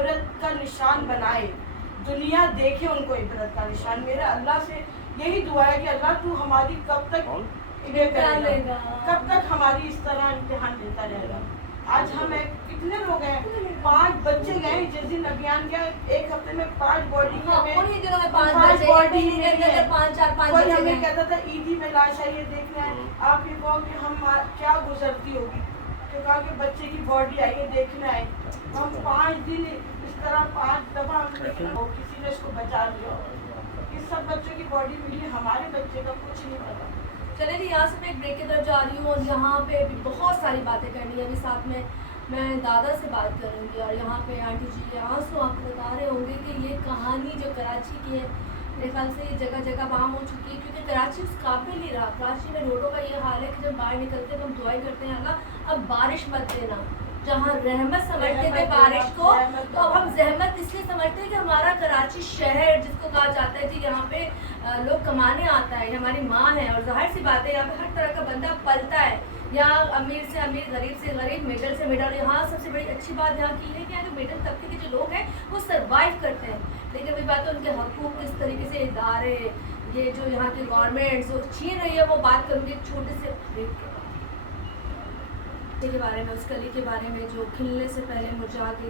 عبرت کا نشان بنائے، دنیا دیکھے ان کو عبرت کا نشان۔ میرا اللہ سے یہی دعا ہے کہ اللہ تو ہماری کب تک کب تک ہماری اس طرح امتحان لیتا رہے گا۔ آج ہم کتنے لوگ ہیں، 5 بچے گئے جس دن ابھیان کیا، ایک ہفتے میں 5 بورڈنگ میں، 5 بورڈنگ میں، کوئی ہمیں کہتا تھا عیدی میں لاش ہے یہ دیکھنا ہے۔ آپ یہ کہو کہ ہم کیا گزرتی ہوگی، کہ کہا کہ بچے کی باڈی آئی ہے دیکھنا ہے، ہم 5 دن اس طرح 5 دفعہ کسی نے اس کو بچا لیا۔ اس سب بچوں کی باڈی ملی، ہمارے بچے کا کچھ نہیں پتا۔ چلے جی، یہاں سے میں ایک بریک کی طرف جا رہی ہوں، اور یہاں پہ بھی بہت ساری باتیں کرنی ہے۔ ابھی ساتھ میں دادا سے بات کروں گی، اور یہاں پہ آنٹی جی آنسو آپ بتا رہے ہوں گے کہ یہ کہانی جو کراچی کی ہے، میرے خیال سے یہ جگہ جگہ عام ہو چکی ہے، کیونکہ کراچی اس قابل نہیں رہا۔ کراچی میں روڈوں کا یہ حال ہے کہ جب باہر نکلتے ہیں تو ہم دعائیں کرتے ہیں اللہ اب بارش مت دینا۔ جہاں رحمت سمجھتے تھے بارش کو، تو اب ہم زحمت اس لیے سمجھتے ہیں کہ ہمارا کراچی شہر جس کو کہا جاتا ہے کہ یہاں پہ لوگ کمانے آتا ہے، ہماری ماں ہے، اور ظاہر سی بات ہے یہاں پہ ہر طرح کا بندہ پلتا ہے، یہاں امیر سے امیر، غریب سے غریب، مڈل سے مڈل۔ یہاں سب سے بڑی اچھی بات یہاں کی ہے کہ یہاں کے مڈل طبقے کے جو لوگ ہیں وہ سروائیو کرتے ہیں، لیکن وہی بات ہے ان کے حقوق کس طریقے سے ادارے، یہ جو یہاں کی گورنمنٹ وہ چھین رہی ہے، وہ بات کروں گی ایک چھوٹے سے بریک کے بارے میں، اس کلی کے بارے میں جو کھلنے سے پہلے مرجھا کے